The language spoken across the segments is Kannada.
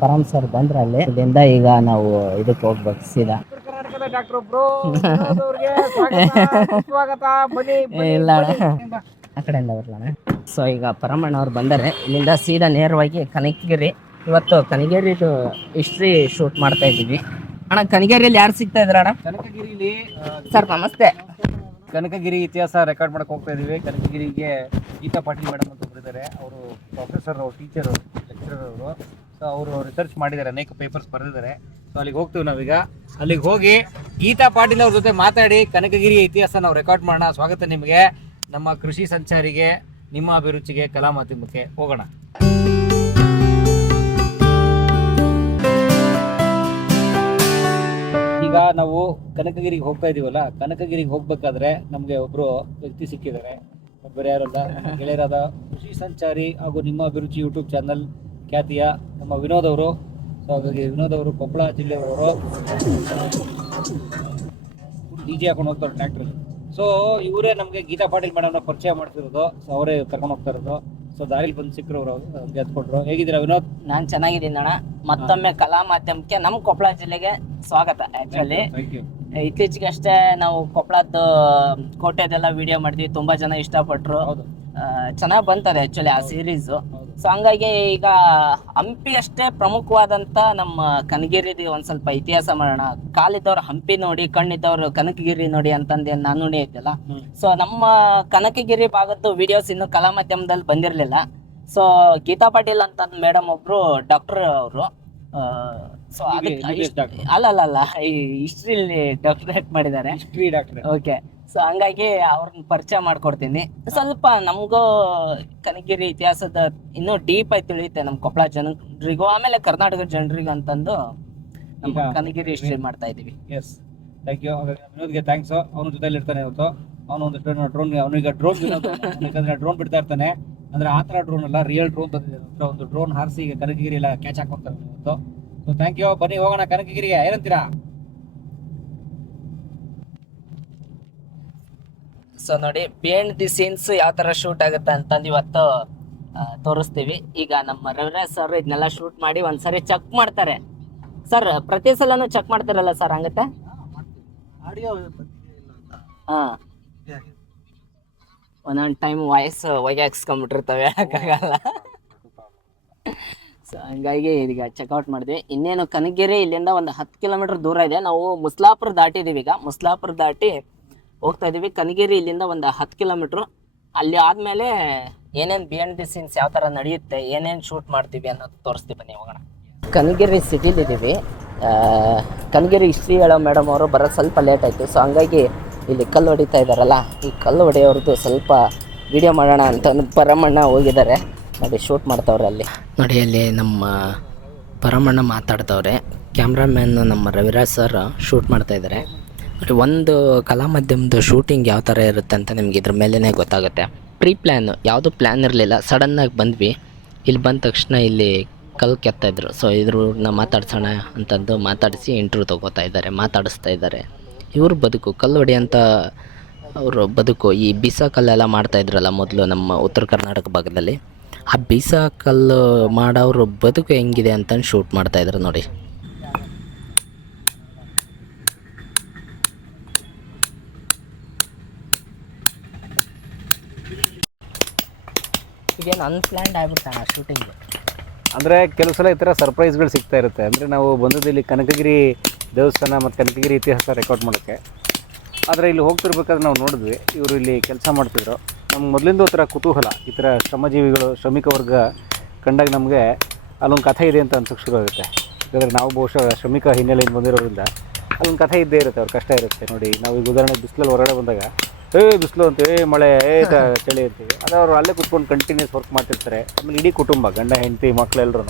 ಪರಮ್ ಸರ್ ಬಂದ್ರ ಅಲ್ಲಿ ಇಲ್ಲಿಂದ ಈಗ ನಾವು ಇದಕ್ಕೆ ಹೋಗ್ಬೇಕು ಸೀದಾ. ಕರ್ನಾಟಕದ ಡಾಕ್ಟರ್ ಬ್ರೋ ಅವ್ರಿಗೆ ಸ್ವಾಗತ ಬನ್ನಿ ಇಲ್ಲ ಆ ಕಡೆಯಿಂದ ಬರ್ಲಣ್ಣ. ಸೊ ಈಗ ಪರಮಣ್ಣ ಅವ್ರು ಬಂದರೆ ಇಲ್ಲಿಂದ ಸೀದಾ ನೇರವಾಗಿ ಕನಕಗಿರಿ. ಇವತ್ತು ಕನಗೇರಿದು ಹಿಸ್ಟ್ರಿ ಶೂಟ್ ಮಾಡ್ತಾ ಇದ್ದೀವಿ ಅಣ್ಣ. ಕನಗೇರಿಯಲ್ಲಿ ಯಾರು ಸಿಗ್ತಾ ಇದ್ರ ಅಣ್ಣ? ಕನಕಗಿರಿಲಿ ಸರ್ ನಮಸ್ತೆ. ಕನಕಗಿರಿ ಇತಿಹಾಸ ರೆಕಾರ್ಡ್ ಮಾಡಕ್ ಹೋಗ್ತಾ ಇದೀವಿ. ಕನಕಗಿರಿಗೆ ಗೀತಾ ಪಾಟೀಲ್ ಮೇಡಮ್ ಅಂತ ಬರೆದಿದ್ದಾರೆ. ಅವರು ಪ್ರೊಫೆಸರ್, ಟೀಚರ್, ಲೆಕ್ಚರರ್ ಅವರು. ಸೊ ಅವರು ರಿಸರ್ಚ್ ಮಾಡಿದ್ದಾರೆ, ಅನೇಕ ಪೇಪರ್ಸ್ ಬರೆದಿದ್ದಾರೆ. ಸೊ ಅಲ್ಲಿಗೆ ಹೋಗ್ತೀವಿ ನಾವೀಗ. ಅಲ್ಲಿಗೆ ಹೋಗಿ ಗೀತಾ ಪಾಟೀಲ್ ಅವ್ರ ಜೊತೆ ಮಾತಾಡಿ ಕನಕಗಿರಿಯ ಇತಿಹಾಸ ನಾವು ರೆಕಾರ್ಡ್ ಮಾಡೋಣ. ಸ್ವಾಗತ ನಿಮಗೆ, ನಮ್ಮ ಕೃಷಿ ಸಂಚಾರಿಗೆ, ನಿಮ್ಮ ಅಭಿರುಚಿಗೆ, ಕಲಾ ಮಾಧ್ಯಮಕ್ಕೆ. ಹೋಗೋಣ. ಈಗ ನಾವು ಕನಕಗಿರಿಗೆ ಹೋಗ್ತಾ ಇದೀವಲ್ಲ, ಕನಕಗಿರಿಗೆ ಹೋಗ್ಬೇಕಾದ್ರೆ ನಮ್ಗೆ ಒಬ್ರು ವ್ಯಕ್ತಿ ಸಿಕ್ಕಿದ್ದಾರೆ. ಬೇರೆ ಯಾರಲ್ಲ, ಗೆಳೆಯರಾದ ಕೃಷಿ ಸಂಚಾರಿ ಹಾಗೂ ನಿಮ್ಮ ಅಭಿರುಚಿ ಯೂಟ್ಯೂಬ್ ಚಾನಲ್ ಖ್ಯಾತಿಯ ನಮ್ಮ ವಿನೋದ್ ಅವರು. ಸೊ ಹಾಗಾಗಿ ವಿನೋದ್ ಅವರು ಕೊಪ್ಪಳ ಜಿಲ್ಲೆಯವರು. ಡಿಜೆ ಹಾಕೊಂಡು ಹೋಗ್ತಾರೆ ಟ್ರ್ಯಾಕ್ಟರ್. ಸೊ ಇವರೇ ನಮಗೆ ಗೀತಾ ಪಾಟೀಲ್ ಮೇಡಮ್ನ ಪರಿಚಯ ಮಾಡ್ತಿರೋದು. ಸೊ ಅವರೇ ಕರ್ಕೊಂಡು ಹೋಗ್ತಾ ಇರೋದು. ಸೊ ದಾರಿಲಿ ಬಂದು ಸಿಕ್ಕರು ಅವರು, ನಮ್ಗೆ ಎತ್ಕೊಟ್ರು. ಹೇಗಿದ್ದೀರಾ ವಿನೋದ್? ನಾನ್ ಚೆನ್ನಾಗಿದ್ದೀನಿ ಅಣ್ಣ. ಮತ್ತೊಮ್ಮೆ ಕಲಾ ಮಾಧ್ಯಮಕ್ಕೆ ನಮ್ಮ ಕೊಪ್ಪಳ ಜಿಲ್ಲೆಗೆ ಸ್ವಾಗತ. ಆಕ್ಚುಲಿ ಇತ್ತೀಚೆಗೆ ಅಷ್ಟೇ ನಾವು ಕೊಪ್ಪಳದ್ದು ಕೋಟೆದೆಲ್ಲ ವಿಡಿಯೋ ಮಾಡಿದ್ವಿ, ತುಂಬಾ ಜನ ಇಷ್ಟಪಟ್ರು. ಚೆನ್ನಾಗಿ ಬಂತದೆ ಆಕ್ಚುಲಿ ಆ ಸೀರೀಸ್. ಸೊ ಹಂಗಾಗಿ ಈಗ ಹಂಪಿ ಅಷ್ಟೇ ಪ್ರಮುಖವಾದಂತ ನಮ್ಮ ಕನಕಗಿರಿದು ಒಂದ್ ಸ್ವಲ್ಪ ಇತಿಹಾಸ ಮಾಡೋಣ. ಕಾಲಿದ್ದವ್ರು ಹಂಪಿ ನೋಡಿ, ಕಣ್ಣಿದ್ದವ್ರು ಕನಕಗಿರಿ ನೋಡಿ ಅಂತಂದು ನಾನು ನುಡಿ ಐತಲ್ಲ. ಸೊ ನಮ್ಮ ಕನಕಗಿರಿ ಭಾಗದ್ದು ವಿಡಿಯೋಸ್ ಇನ್ನು ಕಲಾ ಮಾಧ್ಯಮದಲ್ಲಿ ಬಂದಿರ್ಲಿಲ್ಲ. ಸೊ ಗೀತಾ ಪಾಟೀಲ್ ಅಂತ ಮೇಡಮ್ ಒಬ್ರು ಡಾಕ್ಟರ್ ಅವರು. ಸೊ ಅಲ್ಲ ಈ ಹಿಸ್ಟ್ರಿಲಿ ಡಾಕ್ಟರೇಟ್ ಮಾಡಿದ್ದಾರೆ. ಓಕೆ. ಸೊ ಹಂಗಾಗಿ ಅವ್ರನ್ನ ಪರಿಚಯ ಮಾಡ್ಕೊಡ್ತೀನಿ. ಸ್ವಲ್ಪ ನಮಗೂ ಕನಕಗಿರಿ ಇತಿಹಾಸದ ಇನ್ನೂ ಡೀಪ್ ಆಗಿ ತಿಳಿಯುತ್ತೆ ನಮ್ಮ ಕೊಪ್ಪಳ ಜನರಿಗೂ, ಆಮೇಲೆ ಕರ್ನಾಟಕ ಜನರಿಗೂ ಅಂತಂದು ನಮ್ಮ ಕನಕಗಿರಿ ಹಿಸ್ಟ್ರಿ ಮಾಡ್ತಾ ಇದೀವಿ. Yes, thank you. ವಿನೋದ್ಗೆ ಥ್ಯಾಂಕ್ಸ್. ಅವನ ಜೊತೆಲಿ ಇರ್ತಾನೆ ಇವತ್ತು. ಅವನು ಒಂದು ಡ್ರೋನ್, ಅವನಿಗೆ ಡ್ರೋನ್ ಯಾಕಂದ್ರೆ ಡ್ರೋನ್ ಬಿಡ್ತಾ ಇರ್ತಾನೆ. ಅಂದ್ರೆ ಆ ಥರ ಡ್ರೋನ್ ಅಲ್ಲ, ರಿಯಲ್ ಡ್ರೋನ್ ತಂದಿದೆ. ಒಂದು ಡ್ರೋನ್ ಹಾರಿಸಿ ಈಗ ಕನಕಗಿರಿ ಎಲ್ಲ ಕ್ಯಾಚ್ ಹಾಕೋಗ್ತಾರೆ ಇವತ್ತು. So thank you. ಬನ್ನಿ ಹೋಗೋಣ ಕನಕಗಿರಿಗೆ. ಏನಂತೀರಾ? ಸೊ ನೋಡಿ, ಬಿಹೈಂಡ್ ದಿ ಸೀನ್ಸ್ ಯಾವ ತರ ಶೂಟ್ ಆಗುತ್ತೆ ಅಂತಂದು ಇವತ್ತು ತೋರಿಸ್ತೀವಿ. ಈಗ ನಮ್ಮ ರವಿರಾಜ್ ಸರ್ ಇದನ್ನೆಲ್ಲ ಶೂಟ್ ಮಾಡಿ ಒಂದ್ಸರಿ ಚೆಕ್ ಮಾಡ್ತಾರೆ. ಸರ್ ಪ್ರತಿ ಸಲನು ಚೆಕ್ ಮಾಡ್ತಾರಲ್ಲ ಸರ್? ಹಂಗತ್ತೆ ಹಾ, ಒಂದೊಂದು ಟೈಮ್ ವಾಯ್ಸ್ ಒಗ್ಯಾಕ್ಸ್ಕೊಂಡ್ಬಿಟ್ಟಿರ್ತವೆ, ಹೇಳಕ್ಕಾಗಲ್ಲ. ಸೊ ಹಂಗಾಗಿ ಈಗ ಚೆಕ್ಔಟ್ ಮಾಡಿದ್ವಿ. ಇನ್ನೇನು ಕನಕಗಿರಿ ಇಲ್ಲಿಂದ ಒಂದು 10 ಕಿಲೋಮೀಟರ್ ದೂರ ಇದೆ. ನಾವು ಮುಸ್ಲಾಪುರ ದಾಟಿದೀವಿ. ಈಗ ಮುಸ್ಲಾಪುರ ದಾಟಿ ಹೋಗ್ತಾ ಇದೀವಿ. ಕನಕಗಿರಿ ಇಲ್ಲಿಂದ ಒಂದು 10 ಕಿಲೋಮೀಟ್ರು. ಅಲ್ಲಿ ಆದ್ಮೇಲೆ ಏನೇನು ಬಿಹೈಂಡ್ ದಿ ಸೀನ್ಸ್ ಯಾವ ಥರ ನಡೆಯುತ್ತೆ, ಏನೇನು ಶೂಟ್ ಮಾಡ್ತೀವಿ ಅನ್ನೋದು ತೋರಿಸ್ತೀವಿ. ಬನ್ನಿ ಹೋಗೋಣ. ಕನಕಗಿರಿ ಸಿಟಿಲಿದ್ದೀವಿ. ಕನಕಗಿರಿ ಹಿಸ್ಟ್ರಿ ಹೇಳೋ ಮೇಡಮ್ ಅವರು ಬರೋದು ಸ್ವಲ್ಪ ಲೇಟ್ ಆಯಿತು. ಸೊ ಹಂಗಾಗಿ ಇಲ್ಲಿ ಕಲ್ಲು ಹೊಡಿತಾ ಇದ್ದಾರಲ್ಲ, ಈ ಕಲ್ಲು ಹೊಡೆಯೋರ್ದು ಸ್ವಲ್ಪ ವಿಡಿಯೋ ಮಾಡೋಣ ಅಂತ ಪರಮಣ್ಣ ಹೋಗಿದ್ದಾರೆ. ನೋಡಿ ಶೂಟ್ ಮಾಡ್ತವ್ರೆ ಅಲ್ಲಿ. ನೋಡಿ ಅಲ್ಲಿ ನಮ್ಮ ಪರಮಣ್ಣ ಮಾತಾಡ್ತವ್ರೆ. ಕ್ಯಾಮ್ರಾಮ್ಯಾನ್ ನಮ್ಮ ರವಿರಾಜ್ ಸರ್ ಶೂಟ್ ಮಾಡ್ತಾಯಿದ್ದಾರೆ. ನೋಡಿ, ಒಂದು ಕಲಾ ಮಾಧ್ಯಮದ ಶೂಟಿಂಗ್ ಯಾವ ಥರ ಇರುತ್ತೆ ಅಂತ ನಿಮ್ಗೆ ಇದ್ರ ಮೇಲೇ ಗೊತ್ತಾಗುತ್ತೆ. ಪ್ರೀ ಪ್ಲ್ಯಾನ್ ಯಾವುದು ಪ್ಲ್ಯಾನ್ ಇರಲಿಲ್ಲ, ಸಡನ್ನಾಗಿ ಬಂದ್ವಿ. ಇಲ್ಲಿ ಬಂದ ತಕ್ಷಣ ಇಲ್ಲಿ ಕಲ್ಲು ಕೆತ್ತಾಯಿದ್ರು. ಸೊ ಇದ್ರನ್ನ ಮಾತಾಡ್ಸೋಣ ಅಂತಂದು ಮಾತಾಡಿಸಿ ಇಂಟ್ರ್ಯೂ ತೊಗೋತಾ ಇದ್ದಾರೆ, ಮಾತಾಡಿಸ್ತಾ ಇದ್ದಾರೆ. ಇವ್ರ ಬದುಕು ಕಲ್ಲು ಹೊಡೆಯಂಥ ಅವರು ಬದುಕು, ಈ ಬೀಸಾ ಕಲ್ಲೆಲ್ಲ ಮಾಡ್ತಾಯಿದ್ರಲ್ಲ ಮೊದಲು ನಮ್ಮ ಉತ್ತರ ಕರ್ನಾಟಕ ಭಾಗದಲ್ಲಿ, ಆ ಬೀಸಾ ಕಲ್ಲು ಮಾಡೋರು ಬದುಕು ಹೆಂಗಿದೆ ಅಂತಂದು ಶೂಟ್ ಮಾಡ್ತಾಯಿದ್ರು ನೋಡಿ. ಈಗೇನು ಅನ್ಪ್ಲ್ಯಾನ್ಡ್ ಆಗ್ಬಿಡ್ತಾನೆ ಶೂಟಿಂಗ್. ಅಂದರೆ ಕೆಲವು ಸಲ ಈ ಥರ ಸರ್ಪ್ರೈಸ್ಗಳು ಸಿಗ್ತಾ ಇರುತ್ತೆ. ಅಂದರೆ ನಾವು ಬಂದದ್ದು ಇಲ್ಲಿ ಕನಕಗಿರಿ ದೇವಸ್ಥಾನ ಮತ್ತು ಕನಕಗಿರಿ ಇತಿಹಾಸ ರೆಕಾರ್ಡ್ ಮಾಡೋಕ್ಕೆ. ಆದರೆ ಇಲ್ಲಿ ಹೋಗ್ತಿರ್ಬೇಕಾದ್ರೆ ನಾವು ನೋಡಿದ್ವಿ, ಇವರು ಇಲ್ಲಿ ಕೆಲಸ ಮಾಡ್ತಿದ್ರು. ನಮ್ಗೆ ಮೊದಲಿಂದ ಒಂಥರ ಕುತೂಹಲ, ಈ ಥರ ಶ್ರಮಜೀವಿಗಳು, ಶ್ರಮಿಕ ವರ್ಗ ಕಂಡಾಗ ನಮಗೆ ಅಲ್ಲೊಂದು ಕಥೆ ಇದೆ ಅಂತ ಅನ್ಸೋಕ್ಕೆ ಶುರು ಆಗುತ್ತೆ. ಯಾಕಂದರೆ ನಾವು ಬಹುಶಃ ಶ್ರಮಿಕ ಹಿನ್ನೆಲೆಯಿಂದ ಬಂದಿರೋದ್ರಿಂದ ಅಲ್ಲೊಂದು ಕಥೆ ಇದ್ದೇ ಇರುತ್ತೆ, ಅವ್ರ ಕಷ್ಟ ಇರುತ್ತೆ. ನೋಡಿ, ನಾವು ಈಗ ಉದಾಹರಣೆ ಬಿಸಿಲಲ್ಲಿ ಹೊರಗಡೆ ಬಂದಾಗ ಬಿಸಿಲು ಅಂತೀವಿ, ಮಳೆ ಚಳಿ ಅಂತೀವಿ. ಅದು ಅವರು ಅಲ್ಲೇ ಕೂತ್ಕೊಂಡು ಕಂಟಿನ್ಯೂಸ್ ವರ್ಕ್ ಮಾಡ್ತಿರ್ತಾರೆ. ಆಮೇಲೆ ಇಡೀ ಕುಟುಂಬ, ಗಂಡ ಹೆಂಡತಿ ಮಕ್ಕಳು ಎಲ್ಲರೂ.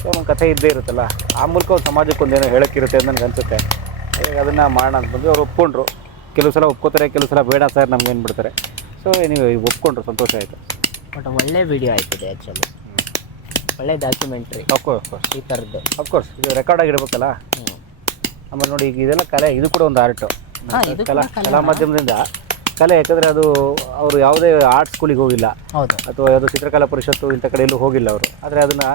ಸೊ ಒಂದು ಕಥೆ ಇದ್ದೇ ಇರುತ್ತಲ್ಲ, ಆ ಮೂಲಕ ಅವ್ರು ಸಮಾಜಕ್ಕೆ ಒಂದೇನೋ ಹೇಳೋಕ್ಕಿರುತ್ತೆ ಅಂತ ನನಗೆ ಅನಿಸುತ್ತೆ. ಅದನ್ನು ಮಾಡೋಣ ಅಂತ ಬಂದು ಅವ್ರು ಒಪ್ಕೊಂಡ್ರು. ಕೆಲವು ಸಲ ಒಪ್ಕೋತಾರೆ, ಕೆಲವು ಸಲ ಬೇಡ ಸರ್ ನಮ್ಗೆ ಏನ್ಬಿಡ್ತಾರೆ. ಸೊ ನೀವು ಒಪ್ಕೊಂಡ್ರು, ಸಂತೋಷ ಆಯಿತು. ಬಟ್ ಒಳ್ಳೆ ವಿಡಿಯೋ ಆಯ್ತದೆ ಆ್ಯಕ್ಚುಲಿ, ಒಳ್ಳೆ ಡಾಕ್ಯುಮೆಂಟ್ರಿ. ಅಫ್ಕೋರ್ಸ್ ಈ ಥರದ್ದು ಅಫ್ಕೋರ್ಸ್ ಇದು ರೆಕಾರ್ಡ್ ಆಗಿರ್ಬೇಕಲ್ಲ. ಆಮೇಲೆ ನೋಡಿ, ಈಗ ಇದೆಲ್ಲ ಕಲೆ, ಇದು ಕೂಡ ಒಂದು ಆರ್ಟು. ಕಲಾ ಮಾಧ್ಯಮದಿಂದ ಕಲೆ. ಯಾಕಂದರೆ ಅದು ಅವರು ಯಾವುದೇ ಆರ್ಟ್ ಸ್ಕೂಲಿಗೆ ಹೋಗಿಲ್ಲ, ಅಥವಾ ಯಾವುದೋ ಚಿತ್ರಕಲಾ ಪರಿಷತ್ತು ಇಂಥ ಕಡೆ ಎಲ್ಲೂ ಹೋಗಿಲ್ಲ ಅವರು. ಆದರೆ ಅದನ್ನು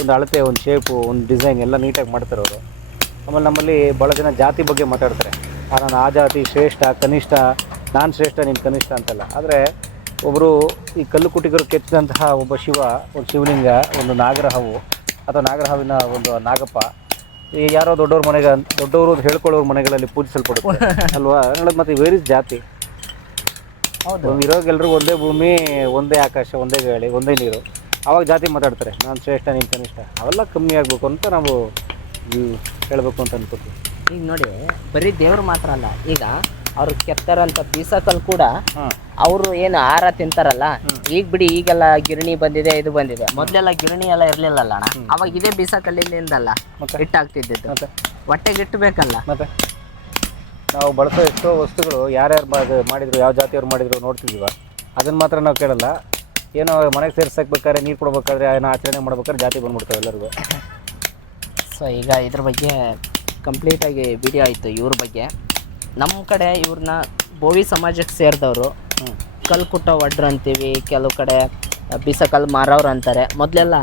ಒಂದು ಅಳತೆ, ಒಂದು ಶೇಪು, ಒಂದು ಡಿಸೈನ್ ಎಲ್ಲ ನೀಟಾಗಿ ಮಾಡ್ತಾರೆ ಅವರು. ಆಮೇಲೆ ನಮ್ಮಲ್ಲಿ ಭಾಳ ಜನ ಜಾತಿ ಬಗ್ಗೆ ಮಾತಾಡ್ತಾರೆ. ನಾನು ಆ ಜಾತಿ ಶ್ರೇಷ್ಠ, ಕನಿಷ್ಠ, ನಾನು ಶ್ರೇಷ್ಠ, ನೀನು ಕನಿಷ್ಠ ಅಂತಲ್ಲ. ಆದರೆ ಒಬ್ಬರು ಈ ಕಲ್ಲು ಕುಟಿಗರು ಕೆತ್ತಿದಂತಹ ಒಬ್ಬ ಶಿವ, ಒಂದು ಶಿವಲಿಂಗ, ಒಂದು ನಾಗರಹಾವು ಅಥವಾ ನಾಗರಹಾವಿನ ಒಂದು ನಾಗಪ್ಪ, ಈ ಯಾರೋ ದೊಡ್ಡವ್ರ ಮನೆಗೆ, ದೊಡ್ಡವರು ಹೇಳ್ಕೊಳ್ಳೋರ ಮನೆಗಳಲ್ಲಿ ಪೂಜಿಸಲ್ಪಡುತ್ತೆ ಅಲ್ವಾ. ಹೇಳೋದು ಮತ್ತು ವೇರಿಸ್ ಜಾತಿ. ಹೌದು, ಇರೋಗೆಲ್ರಿಗೂ ಒಂದೇ ಭೂಮಿ, ಒಂದೇ ಆಕಾಶ, ಒಂದೇ ಗಾಳಿ, ಒಂದೇ ನೀರು. ಆವಾಗ ಜಾತಿ ಮಾತಾಡ್ತಾರೆ, ನಾನು ಶ್ರೇಷ್ಠ, ನೀನು ಕನಿಷ್ಠ. ಅವೆಲ್ಲ ಕಮ್ಮಿ ಆಗಬೇಕು ಅಂತ ನಾವು ಹೇಳಬೇಕು ಅಂತ ಅನ್ಕೋತೀವಿ. ಈಗ ನೋಡಿ, ಬರೀ ದೇವ್ರು ಮಾತ್ರ ಅಲ್ಲ, ಈಗ ಅವ್ರು ಕೆತ್ತಾರಂತ ಬೀಸಕಲ್ ಕೂಡ ಅವರು ಏನು ಆಹಾರ ತಿಂತಾರಲ್ಲ. ಈಗ ಬಿಡಿ, ಈಗೆಲ್ಲ ಗಿರಣಿ ಬಂದಿದೆ, ಇದು ಬಂದಿದೆ. ಮೊದಲೆಲ್ಲ ಗಿರಣಿ ಎಲ್ಲ ಇರ್ಲಿಲ್ಲಲ್ಲ ಅಣ್ಣ. ಅವಾಗ ಇದೇ ಬೀಸಕಲ್ಲಿಂದಲ್ಲ ಹಿಟ್ಟಾಗ್ತಿದ್ದು. ಹೊಟ್ಟೆಗೆ ಇಟ್ಟು ಬೇಕಲ್ಲ. ಮತ್ತೆ ನಾವು ಬಳಸೋ ಎಷ್ಟೋ ವಸ್ತುಗಳು ಯಾರ್ಯಾರು ಮಾಡಿದ್ರು, ಯಾವ ಜಾತಿಯವ್ರು ಮಾಡಿದ್ರು ನೋಡ್ತಿದ್ದೀವ. ಅದನ್ನು ಮಾತ್ರ ನಾವು ಕೇಳಲ್ಲ. ಏನೋ ಮನೆಗೆ ಸೇರ್ಸಕ್ಬೇಕಾದ್ರೆ, ನೀರು ಕೊಡ್ಬೇಕಾದ್ರೆ, ಏನೋ ಆಚರಣೆ ಮಾಡ್ಬೇಕಾದ್ರೆ ಜಾತಿ ಬಂದ್ಬಿಡ್ತಾವೆ ಎಲ್ಲರಿಗೂ. ಸೊ ಈಗ ಇದ್ರ ಬಗ್ಗೆ ಕಂಪ್ಲೀಟಾಗಿ ವಿಡಿಯೋ ಆಯಿತು. ಇವ್ರ ಬಗ್ಗೆ ನಮ್ಮ ಕಡೆ ಇವ್ರನ್ನ ಬೋವಿ ಸಮಾಜಕ್ಕೆ ಸೇರಿದವರು ಕಲ್ಲು ಕುಟ್ಟ ಒಡ್ರು ಅಂತೀವಿ, ಕೆಲವು ಕಡೆ ಬೀಸಕಲ್ಲು ಮಾರೋರು ಅಂತಾರೆ. ಮೊದಲೆಲ್ಲ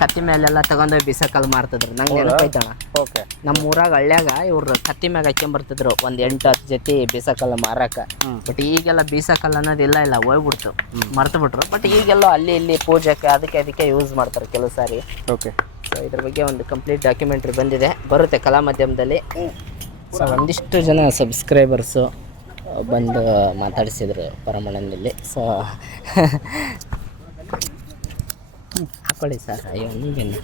ಕತ್ತಿ ಮೇಲೆಲ್ಲ ತಗೊಂಡೋಗಿ ಬೀಸಕಲ್ಲು ಮಾರ್ತಿದ್ರು. ನಂಗೆ ನೆನಪೈತಣ, ಓಕೆ, ನಮ್ಮ ಊರಾಗ ಹಳ್ಳ್ಯಾಗ ಇವ್ರು ಕತ್ತಿ ಮ್ಯಾಗ ಹಾಕ್ಕೊಂಬರ್ತಿದ್ರು ಒಂದು 8-10 ಜೊತೆ ಬೀಸಕಲ್ಲು ಮಾರಕ್ಕೆ. ಬಟ್ ಈಗೆಲ್ಲ ಬೀಸಕಲ್ಲು ಅನ್ನೋದು ಇಲ್ಲ ಹೋಗ್ಬಿಡ್ತು, ಮರ್ತು ಬಿಟ್ರು. ಬಟ್ ಈಗೆಲ್ಲ ಅಲ್ಲಿ ಇಲ್ಲಿ ಪೂಜೆಗೆ ಅದಕ್ಕೆ ಯೂಸ್ ಮಾಡ್ತಾರೆ ಕೆಲವು ಸಾರಿ. ಓಕೆ. ಸೊ ಇದ್ರ ಬಗ್ಗೆ ಒಂದು ಕಂಪ್ಲೀಟ್ ಡಾಕ್ಯುಮೆಂಟ್ರಿ ಬಂದಿದೆ, ಬರುತ್ತೆ ಕಲಾ ಮಾಧ್ಯಮದಲ್ಲಿ. ಸೊ ಒಂದಿಷ್ಟು ಜನ ಸಬ್ಸ್ಕ್ರೈಬರ್ಸು ಬಂದು ಮಾತಾಡಿಸಿದ್ರು ಪರಮಣ್ಣನಲ್ಲಿ. ಸೊ ಹಾಕೊಳ್ಳಿ ಸರ್. ಅಯ್ಯೋ ನೀವೇನು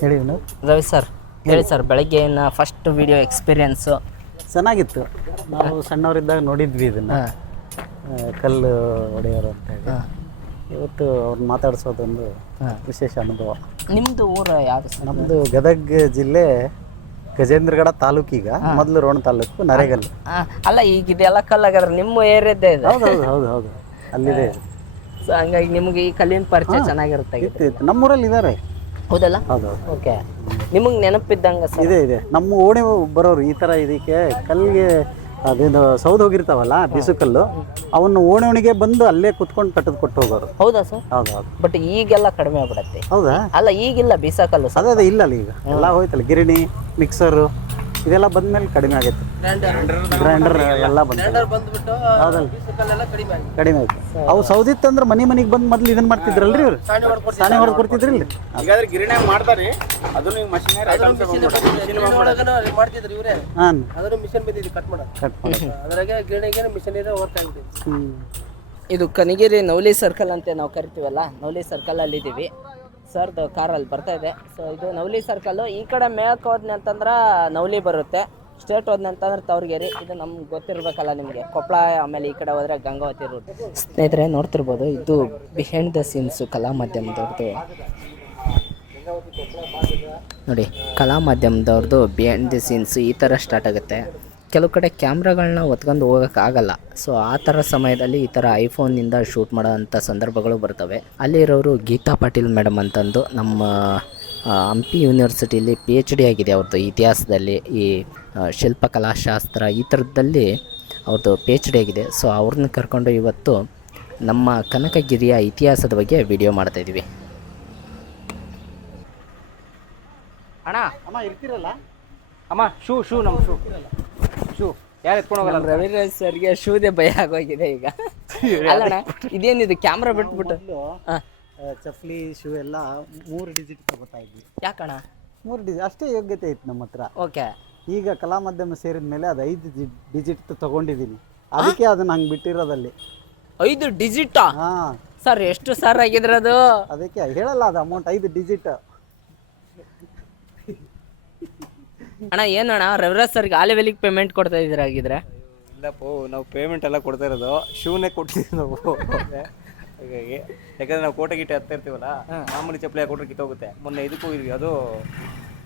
ಹೇಳಿ ರವಿ ಸರ್, ಹೇಳಿ ಸರ್. ಬೆಳಗ್ಗೆ ಫಸ್ಟ್ ವಿಡಿಯೋ ಎಕ್ಸ್ಪೀರಿಯನ್ಸು ಚೆನ್ನಾಗಿತ್ತು. ನಾವು ಸಣ್ಣವರಿದ್ದಾಗ ನೋಡಿದ್ವಿ ಇದನ್ನು, ಕಲ್ಲು ಹೊಡೆಯೋರು ಅಂತ ಹೇಳಿ. ಇವತ್ತು ಅವ್ರನ್ನ ಮಾತಾಡಿಸೋದೊಂದು ವಿಶೇಷ ಅನುಭವ. ನಿಮ್ಮದು ಊರು ಯಾವುದು ಸರ್? ನಮ್ಮದು ಗದಗ ಜಿಲ್ಲೆ ಗಜೇಂದ್ರಗಡ ತಾಲೂಕೀಗ, ಮೊದಲು ರೋಣ ತಾಲೂಕು, ನರೇಗಲ್ಲು. ಅಲ್ಲ, ಈಗ ಇದೆಲ್ಲ ಕಲ್ಲಾಗಾದ್ರೆ ನಿಮ್ಮ ಏರಿಯಾದ್ದೇ ಇದೆ. ಹೌದು ಅಲ್ಲಿದೆ. ಸೊ ಹಂಗಾಗಿ ನಿಮಗೆ ಈ ಕಲ್ಲಿನ ಪರಿಚಯ ಚೆನ್ನಾಗಿರುತ್ತೆ. ಇತ್ತು ನಮ್ಮೂರಲ್ಲಿ ಇದ್ದಾರೆ. ಹೌದಲ್ಲ? ಹೌದು. ಓಕೆ. ನಿಮಗೆ ನೆನಪಿದ್ದಂಗೆ ಸರ್? ಇದೆ. ನಮ್ಮ ಓಣಿ ಬರೋರು ಈ ಥರ ಇದಕ್ಕೆ ಕಲ್ಲಿಗೆ ಅದೇನು ಸೌದು ಹೋಗಿರ್ತಾವಲ್ಲ ಬೀಸುಕಲ್ಲು, ಅವನ್ನ ಓಣಿಗೆ ಬಂದು ಅಲ್ಲೇ ಕುತ್ಕೊಂಡು ಕಟ್ಟದ್ ಕೊಟ್ಟು ಹೋಗೋರು. ಹೌದಾ ಸರ್? ಹೌದು. ಬಟ್ ಈಗೆಲ್ಲ ಕಡಿಮೆ ಆಗ್ಬಿಡತ್ತೆ. ಹೌದಾ? ಅಲ್ಲ, ಈಗಿಲ್ಲ ಬೀಸಕಲ್ಲು. ಅದೇ ಇಲ್ಲ ಈಗ ಎಲ್ಲ ಹೋಯ್ತಲ್ಲ. ಗಿರಣಿ, ಮಿಕ್ಸರು ಇದೆಲ್ಲ ಬಂದ್ಮೇಲೆ ಕಡಿಮೆ ಆಗೈತೆ. ಗ್ರೈಂಡರ್ ಎಲ್ಲ ಬಂದ್ಬಿಟ್ಟು ಕಡಿಮೆ ಆಯ್ತು. ಅವು ಸೌದಿತ್ತಂದ್ರೆ ಮನಿಗೆ ಬಂದು ಮೊದ್ಲು ಇದನ್ನ ಮಾಡ್ತಿದ್ರಲ್ರಿ ಇವ್ರು, ಸಾಣೆ ಹೊಡೆದು ಕೊಡ್ತಿದ್ರಿಲ್ಲ. ಇದು ಕನಗಿರಿ ನವಲಿ ಸರ್ಕಲ್ ಅಂತ ನಾವು ಕರಿತೀವಲ್ಲ, ನವಲಿ ಸರ್ಕಲ್ ಅಲ್ಲಿ ಇದ್ದೀವಿ. ಸರ್ದು ಕಾರಲ್ಲಿ ಬರ್ತಾ ಇದೆ. ಸೊ ಇದು ನವಲಿ ಸರ್ಕಲ್ಲು. ಈ ಕಡೆ ಮೇಳಕ್ಕೆ ಹೋದ್ನಿ ಅಂತಂದ್ರೆ ನವಲಿ ಬರುತ್ತೆ, ಸ್ಟೇಟ್ ಹೋದ್ನಿ ಅಂತಂದ್ರೆ ತವ್ರಿಗೇರಿ. ಇದು ನಮ್ಗೆ ಗೊತ್ತಿರಬೇಕಲ್ಲ ನಿಮಗೆ, ಕೊಪ್ಪಳ. ಆಮೇಲೆ ಈ ಕಡೆ ಹೋದರೆ ಗಂಗಾವತಿ ರೂಟ್. ಸ್ನೇಹಿತರೆ ನೋಡ್ತಿರ್ಬೋದು, ಇದು ಬಿಹೈಂಡ್ ದ ಸೀನ್ಸು ಕಲಾ ಮಾಧ್ಯಮದವ್ರದ್ದು ನೋಡಿ. ಕಲಾ ಮಾಧ್ಯಮದವ್ರದ್ದು ಬಿಹೈಂಡ್ ದಿ ಸೀನ್ಸು ಈ ಥರ ಸ್ಟಾರ್ಟ್ ಆಗುತ್ತೆ. ಕೆಲವು ಕಡೆ ಕ್ಯಾಮ್ರಾಗಳನ್ನ ಹೊತ್ಕೊಂಡು ಹೋಗೋಕ್ಕಾಗಲ್ಲ. ಸೊ ಆ ಥರ ಸಮಯದಲ್ಲಿ ಈ ಥರ ಐಫೋನಿಂದ ಶೂಟ್ ಮಾಡೋವಂಥ ಸಂದರ್ಭಗಳು ಬರ್ತವೆ. ಅಲ್ಲಿರೋರು ಗೀತಾ ಪಾಟೀಲ್ ಮೇಡಮ್ ಅಂತಂದು ನಮ್ಮ ಹಂಪಿ ಯೂನಿವರ್ಸಿಟಿಲಿ PhD ಆಗಿದೆ ಅವ್ರದ್ದು ಇತಿಹಾಸದಲ್ಲಿ, ಈ ಶಿಲ್ಪಕಲಾಶಾಸ್ತ್ರ ಈ ಥರದ್ದಲ್ಲಿ ಅವ್ರದ್ದು PhD ಆಗಿದೆ. ಸೊ ಅವ್ರನ್ನ ಕರ್ಕೊಂಡು ಇವತ್ತು ನಮ್ಮ ಕನಕಗಿರಿಯ ಇತಿಹಾಸದ ಬಗ್ಗೆ ವಿಡಿಯೋ ಮಾಡ್ತಾಯಿದ್ವಿ. ಅಮ್ಮ ಇರ್ತಿರಲ್ಲ ಅಮ್ಮ, ಶೂ ನಮ್ಮ ಶೂ ಯಾರು ಎತ್ಕೊಂಡು ಹೋಗಲ್ಲ. ರವಿರಾಜ್ ಸರ್ಗೆ ಶೂದೇ ಭಯ ಆಗೋಗಿದೆ ಈಗ. ಅಲ್ಲಣ್ಣ, ಇದೇನಿದು ಕ್ಯಾಮ್ರಾ ಬಿಟ್ಬಿಟ್ಟು ಚಪ್ಲಿ ಶೂ ಎಲ್ಲ 3 ಡಿಜಿಟ್ ತಗೋತಾ ಇದ್ವಿ. ಯಾಕಣ್ಣ? 3 ಡಿಜಿಟ್ ಅಷ್ಟೇ ಯೋಗ್ಯತೆ ಇತ್ತು ನಮ್ಮ ಹತ್ರ. ಓಕೆ. ಈಗ ಕಲಾ ಮಾಧ್ಯಮ ಸೇರಿದ ಮೇಲೆ ಅದು 5 ಡಿಜಿಟ್ ತಗೊಂಡಿದ್ದೀನಿ. ಅದಕ್ಕೆ ಅದನ್ನ ಹಂಗೆ ಬಿಟ್ಟಿರೋದಲ್ಲಿ. 5 ಡಿಜಿಟಾ? ಹಾಂ ಸರ್, ಎಷ್ಟು ಸರ್ ಆಗಿದ್ರದು? ಅದಕ್ಕೆ ಹೇಳಲ್ಲ, ಅದು ಅಮೌಂಟ್ 5 ಡಿಜಿಟ್. ಅಣ್ಣ ಏನಣ್ಣ, ರವಿರಾಜ್ ಸರ್ಗೆ ಆ ಲೆವೆಲಿಗೆ ಪೇಮೆಂಟ್ ಕೊಡ್ತಾ ಇದ್ದೀರಾ ಆಗಿದ್ರೆ? ಇಲ್ಲಪ್ಪೋ, ನಾವು ಪೇಮೆಂಟ್ ಎಲ್ಲ ಕೊಡ್ತಾ ಇರೋದು ಶೂನೇ ಕೊಡ್ತಿದ್ವಿ ನಾವು. ಹಾಗಾಗಿ ಯಾಕಂದರೆ ನಾವು ಕೋಟೆ ಗಿಟ್ಟೆ ಹತ್ತಾ ಇರ್ತೀವಲ್ಲ, ಮಾಮೂಲಿ ಚಪ್ಪಲಿ ಹಾಕೊಟ್ರೆ ಕಿತ್ತೋಗುತ್ತೆ. ಮೊನ್ನೆ ಇದಕ್ಕೆ ಹೋಗಿದ್ವಿ, ಅದು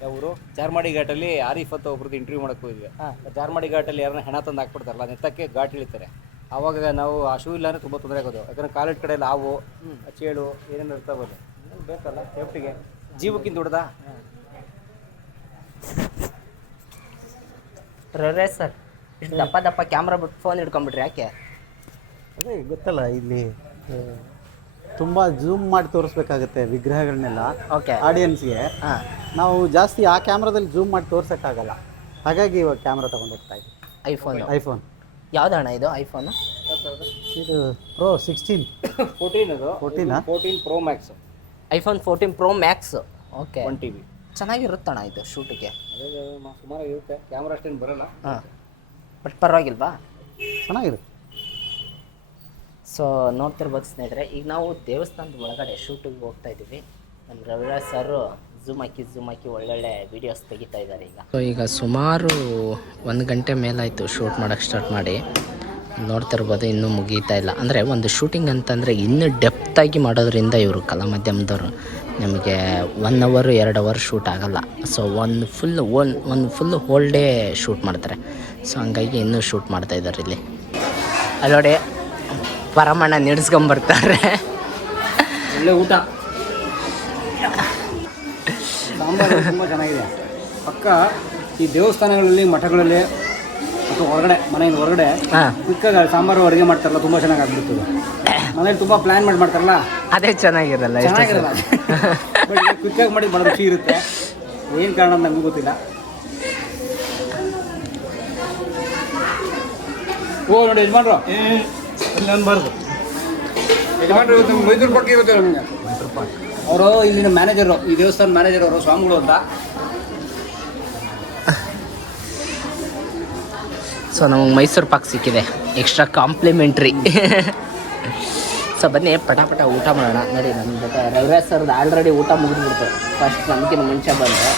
ಯಾವರು ಚಾರ್ಮಾಡಿ ಘಾಟಲ್ಲಿ ಆರಿಫ್ ಅಂತ ಒಬ್ರದ್ದು ಇಂಟರ್ವ್ಯೂ ಮಾಡೋಕ್ಕೆ ಹೋಗಿದ್ವಿ. ಚಾರ್ಮಾಡಿ ಘಾಟಲ್ಲಿ ಯಾರನ್ನ ಹೆಣ ತಂದು ಹಾಕ್ಬಿಡ್ತಾರಲ್ಲ, ನೆತ್ತಕ್ಕೆ ಘಾಟ್ ಇಳಿತಾರೆ. ಆವಾಗ ನಾವು ಆ ಶೂ ಇಲ್ಲ ಅಂದರೆ ತುಂಬ ತೊಂದರೆ ಆಗೋದು. ಯಾಕಂದರೆ ಕಾಲಿಟ್ ಕಡೆ ಎಲ್ಲ ಹಾವು, ಚೇಳು ಏನೇನು ಇರ್ತಾಬೋದು, ಬೇಕಲ್ಲ ಸೇಫ್ಟಿಗೆ. ಜೀವಕ್ಕಿಂತ ದೊಡ್ಡದಾ? ರವಿರಾಜ್ ಸರ್, ಇಷ್ಟು ದಪ್ಪ ಕ್ಯಾಮ್ರಾ ಬಿಟ್ಟು ಫೋನ್ ಹಿಡ್ಕೊಂಡ್ಬಿಟ್ರಿ ಯಾಕೆ? ಅದೇ ಗೊತ್ತಲ್ಲ, ಇಲ್ಲಿ ತುಂಬ ಝೂಮ್ ಮಾಡಿ ತೋರಿಸ್ಬೇಕಾಗತ್ತೆ ವಿಗ್ರಹಗಳನ್ನೆಲ್ಲ ಓಕೆ. ಆಡಿಯನ್ಸ್ಗೆ. ಹಾಂ, ನಾವು ಜಾಸ್ತಿ ಆ ಕ್ಯಾಮ್ರಾದಲ್ಲಿ ಝೂಮ್ ಮಾಡಿ ತೋರ್ಸೋಕ್ಕಾಗಲ್ಲ, ಹಾಗಾಗಿ ಇವಾಗ ಕ್ಯಾಮ್ರಾ ತೊಗೊಂಡು ಹೋಗ್ತಾ ಇದ್ದೀವಿ. ಐಫೋನು ಐಫೋನ್ ಯಾವ್ದಣ್ಣ ಇದು ಐಫೋನು? ಇದು Pro 16 14 ಅದು 14 14 Pro Max iPhone 14 Pro Max. Okay, 1 TB. ಚೆನ್ನಾಗಿರುತ್ತಣ್ಣ ಇದು ಶೂಟಿಗೆ. ಸುಮಾರು ಇರುತ್ತೆ, ಕ್ಯಾಮ್ರಾ ಅಷ್ಟೇನು ಬರಲ್ಲ. ಹಾಂ, ಬಟ್ ಪರವಾಗಿಲ್ವಾ? ಚೆನ್ನಾಗಿರುತ್ತೆ. ಸೊ ನೋಡ್ತಿರ್ಬೋದು ಸ್ನೇಹಿತರೆ, ಈಗ ನಾವು ದೇವಸ್ಥಾನದ ಒಳಗಡೆ ಶೂಟಿಗೆ ಹೋಗ್ತಾ ಇದ್ದೀವಿ. ನಮ್ಮ ರವಿರಾಜ್ ಸರ್ ಝೂಮ್ ಹಾಕಿ ಒಳ್ಳೊಳ್ಳೆ ವೀಡಿಯೋಸ್ ತೆಗಿತಾ ಇದ್ದಾರೆ ಈಗ. ಸೊ ಈಗ ಸುಮಾರು 1 ಗಂಟೆ ಮೇಲಾಯಿತು ಶೂಟ್ ಮಾಡೋಕ್ಕೆ ಸ್ಟಾರ್ಟ್ ಮಾಡಿ. ನೋಡ್ತಿರ್ಬೋದು ಇನ್ನೂ ಮುಗೀತಾ ಇಲ್ಲ. ಅಂದರೆ ಒಂದು ಶೂಟಿಂಗ್ ಅಂತಂದರೆ ಇನ್ನೂ ಡೆಪ್ತಾಗಿ ಮಾಡೋದ್ರಿಂದ ಇವರು ಕಲಾ ಮಾಧ್ಯಮದವರು ನಮಗೆ 1 ಅವರ್ 2 ಅವರ್ ಶೂಟ್ ಆಗೋಲ್ಲ. ಸೊ ಒಂದು ಫುಲ್ ಹೋಲ್ ಡೇ ಶೂಟ್ ಮಾಡ್ತಾರೆ. ಸೊ ಹಂಗಾಗಿ ಇನ್ನೂ ಶೂಟ್ ಮಾಡ್ತಾ ಇದ್ದಾರೆ ಇಲ್ಲಿ. ಅಲ್ಲಿ ನೋಡಿ ಪರಮಣ್ಣ ನಿಡ್ಸ್ಕೊಂಬರ್ತಾರೆ. ಒಳ್ಳೆ ಊಟ, ಸಾಂಬಾರು ತುಂಬ ಚೆನ್ನಾಗಿದೆ. ಪಕ್ಕ ಈ ದೇವಸ್ಥಾನಗಳಲ್ಲಿ, ಮಠಗಳಲ್ಲಿ ಮತ್ತು ಹೊರಗಡೆ, ಮನೆಯಿಂದ ಹೊರಗಡೆ ಕ್ವಿಕ್ಕಾಗಿ ಸಾಂಬಾರು ಅಡುಗೆ ಮಾಡ್ತಾರಲ್ಲ, ತುಂಬ ಚೆನ್ನಾಗಿ ಆಗ್ಬಿಡ್ತದೆ. ಮನೇಲಿ ತುಂಬ ಪ್ಲ್ಯಾನ್ ಮಾಡ್ತಾರಲ್ಲ, ಅದೇ ಚೆನ್ನಾಗಿರಲ್ಲ. ಚೆನ್ನಾಗಿರಲ್ಲ. ಬಟ್ ಕ್ವಿಕ್ಕಾಗಿ ಮಾಡಿ ಭಾಳ ರುಚಿ ಇರುತ್ತೆ. ಏನು ಕಾರಣ ಅಂತ ನಮಗೂ ಗೊತ್ತಿಲ್ಲ. ಓ ನೋಡಿ ಯಜಮಾನ್ರು, ಇಲ್ಲಿ ಅನ್ಬಾರ್ದು. ಯಜಮಾನ್ರು ಇವತ್ತು ಮೈಸೂರು ಪಾಕ್ ಇರುತ್ತೆ ನಮಗೆ. ಮೈಸೂರು ಪಾಕ್ ಅವರು ಇಲ್ಲಿನ ಮ್ಯಾನೇಜರು, ಈ ದೇವಸ್ಥಾನ ಮ್ಯಾನೇಜರ್ ಅವರು, ಸ್ವಾಮಿಗಳು ಅಂತ. ಸೊ ನಮಗೆ ಮೈಸೂರು ಪಾಕ್ ಸಿಕ್ಕಿದೆ, ಎಕ್ಸ್ಟ್ರಾ ಕಾಂಪ್ಲಿಮೆಂಟ್ರಿ. ಸೊ ಬನ್ನಿ ಪಟ ಊಟ ಮಾಡೋಣ. ನೋಡಿ ನಮ್ಮ ಜೊತೆ ರವಿರಾಜ್ ಸರ್ದು ಆಲ್ರೆಡಿ ಊಟ ಮುಗಿದ್ಬಿಡ್ತು, ಫಸ್ಟ್ ನಮಗಿನ ಮುಂಚೆ ಬಂದು.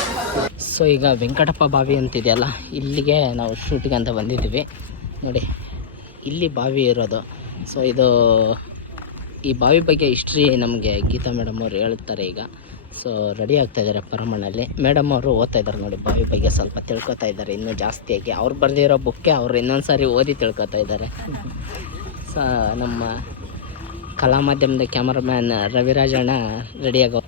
ಸೊ ಈಗ ವೆಂಕಟಪ್ಪ ಬಾವಿ ಅಂತಿದೆಯಲ್ಲ, ಇಲ್ಲಿಗೆ ನಾವು ಶೂಟಿಂಗ್ ಅಂತ ಬಂದಿದ್ದೀವಿ. ನೋಡಿ ಇಲ್ಲಿ ಬಾವಿ ಇರೋದು. ಸೊ ಇದು ಈ ಬಾವಿ ಬಗ್ಗೆ ಹಿಸ್ಟ್ರಿ ನಮಗೆ ಗೀತಾ ಮೇಡಮ್ ಅವರು ಹೇಳ್ತಾರೆ ಈಗ. ಸೊ ರೆಡಿ ಆಗ್ತಾ ಇದ್ದಾರೆ ಪರಮಣ್ಣಲ್ಲಿ. ಮೇಡಮ್ ಅವರು ಓದ್ತಾ ಇದ್ದಾರೆ ನೋಡಿ, ಬಾವಿ ಬಗ್ಗೆ ಸ್ವಲ್ಪ ತಿಳ್ಕೊತಾ ಇದ್ದಾರೆ ಇನ್ನೂ ಜಾಸ್ತಿಯಾಗಿ. ಅವ್ರು ಬರೆದಿರೋ ಬುಕ್ಕೆ ಅವ್ರು ಇನ್ನೊಂದು ಸಾರಿ ಓದಿ ತಿಳ್ಕೊತಾ ಇದ್ದಾರೆ. ಸೊ ನಮ್ಮ ಕಲಾ ಮಾಧ್ಯಮದ ಕ್ಯಾಮರಾಮ್ಯಾನ್ ರವಿರಾಜಣ್ಣ ರೆಡಿಯಾಗೋ.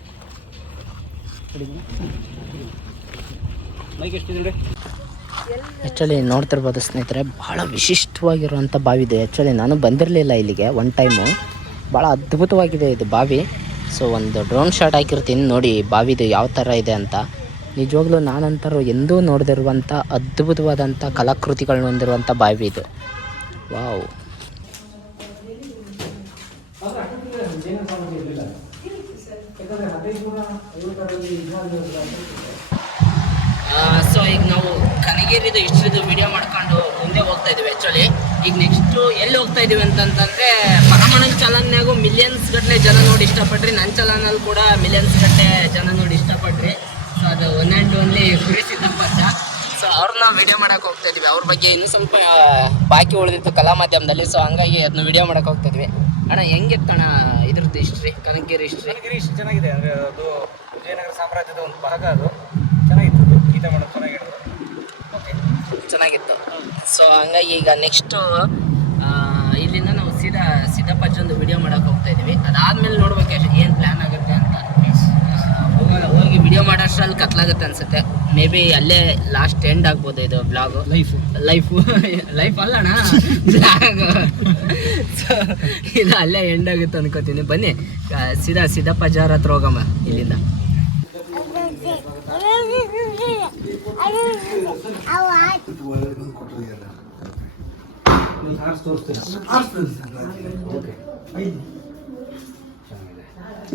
ಆ್ಯಕ್ಚುಲಿ ನೋಡ್ತಿರ್ಬೋದು ಸ್ನೇಹಿತರೆ, ಭಾಳ ವಿಶಿಷ್ಟವಾಗಿರುವಂಥ ಬಾವಿ ಇದೆ. ಆ್ಯಕ್ಚುಲಿ ನಾನು ಬಂದಿರಲಿಲ್ಲ ಇಲ್ಲಿಗೆ ಒನ್ ಟೈಮು. ಭಾಳ ಅದ್ಭುತವಾಗಿದೆ ಇದು ಬಾವಿ. ಸೊ ಒಂದು ಡ್ರೋನ್ ಶಾಟ್ ಹಾಕಿರ್ತೀನಿ ನೋಡಿ ಬಾವಿದು ಯಾವ ಥರ ಇದೆ ಅಂತ. ನಿಜವಾಗ್ಲೂ ನಾನಂತರೂ ಎಂದೂ ನೋಡದಿರುವಂಥ ಅದ್ಭುತವಾದಂಥ ಕಲಾಕೃತಿಗಳನ್ನ ಹೊಂದಿರುವಂಥ ಬಾವಿ ಇದು. ವಾವ್. ಸೊ ಈಗ ನಾವು ಕನಗಿರಿದು ಹಿಸ್ಟ್ರಿದು ವಿಡಿಯೋ ಮಾಡ್ಕೊಂಡು ಮುಂದೆ ಹೋಗ್ತಾ ಇದ್ದೀವಿ. ಆ್ಯಕ್ಚುಲಿ ಈಗ ನೆಕ್ಸ್ಟು ಎಲ್ಲಿ ಹೋಗ್ತಾ ಇದ್ದೀವಿ ಅಂತಂತಂದರೆ, ಪರಮಣ್ಣನ ಚಾನಲ್ನಾಗೂ ಮಿಲಿಯನ್ಸ್ ಗಟ್ಟಲೆ ಜನ ನೋಡಿ ಇಷ್ಟಪಟ್ರಿ, ನನ್ನ ಚಾನಲ್ನಲ್ಲಿ ಕೂಡ ಮಿಲಿಯನ್ಸ್ ಗಟ್ಟಲೆ ಜನ ನೋಡಿ ಇಷ್ಟಪಟ್ರಿ. ಸೊ ಅದು ಒನ್ ಆ್ಯಂಡ್ ಓನ್ಲಿ ಕುರಿ ಸಿದ್ದಪ್ಪ ಅಂತ. ಸೊ ಅವ್ರನ್ನ ವಿಡಿಯೋ ಮಾಡೋಕೆ ಹೋಗ್ತಾ ಇದ್ವಿ. ಅವ್ರ ಬಗ್ಗೆ ಇನ್ನೂ ಸ್ವಲ್ಪ ಬಾಕಿ ಉಳಿದಿತ್ತು ಕಲಾ ಮಾಧ್ಯಮದಲ್ಲಿ. ಸೊ ಹಂಗಾಗಿ ಅದನ್ನ ವಿಡಿಯೋ ಮಾಡೋಕೆ ಹೋಗ್ತಾ ಇದ್ವಿ. ಅಣ್ಣ ಹೆಂಗಿತ್ತಣ್ಣ ಇದ್ರದ್ದು ಹಿಸ್ಟ್ರಿ, ಕನಕಗಿರಿ ಹಿಸ್ಟ್ರಿ? ಕನಕಗಿರಿ ಇಷ್ಟು ಚೆನ್ನಾಗಿದೆ. ಅಂದರೆ ಅದು ವಿಜಯನಗರ ಸಾಮ್ರಾಜ್ಯದ ಒಂದು ಭಾಗ, ಅದು ಚೆನ್ನಾಗಿತ್ತು. ಗೀತಾ ಮಾಡೋದು ಚೆನ್ನಾಗಿ ಹೇಳಿದ್ರು. ಓಕೆ, ಚೆನ್ನಾಗಿತ್ತು. ಸೊ ಹಂಗಾಗಿ ಈಗ ನೆಕ್ಸ್ಟು ಇಲ್ಲಿಂದ ನಾವು ಸೀದಾ ಸಿದ್ದಪ್ಪಜ್ಜೊಂದು ವಿಡಿಯೋ ಮಾಡೋಕೆ ಹೋಗ್ತಾ ಇದ್ದೀವಿ. ಅದಾದಮೇಲೆ ನೋಡ್ಬೇಕು ಏನು ಪ್ಲ್ಯಾನ್ ಆಗುತ್ತೆ ಅಂತ. ಹೋಗಿ ವಿಡಿಯೋ ಮಾಡೋಷ್ಟ್ರಲ್ಲಿ ಕತ್ಲಾಗುತ್ತೆ ಅನಿಸುತ್ತೆ. ಮೇ ಬಿ ಅಲ್ಲೇ ಲಾಸ್ಟ್ ಎಂಡ್ ಆಗ್ಬೋದು ಇದು ಬ್ಲಾಗು. ಲೈಫ್ ಅಲ್ಲಣ್ಣ, ಬ್ಲಾಗ್. ಸೊ ಇದು ಅಲ್ಲೇ ಎಂಡ್ ಆಗುತ್ತೆ ಅನ್ಕೋತೀನಿ. ಬನ್ನಿ ಸೀದಾ ಸಿದ್ದಪ್ಪಜ್ಜಾರ ಹತ್ರ ಹೋಗಮ್ಮ ಇಲ್ಲಿಂದ.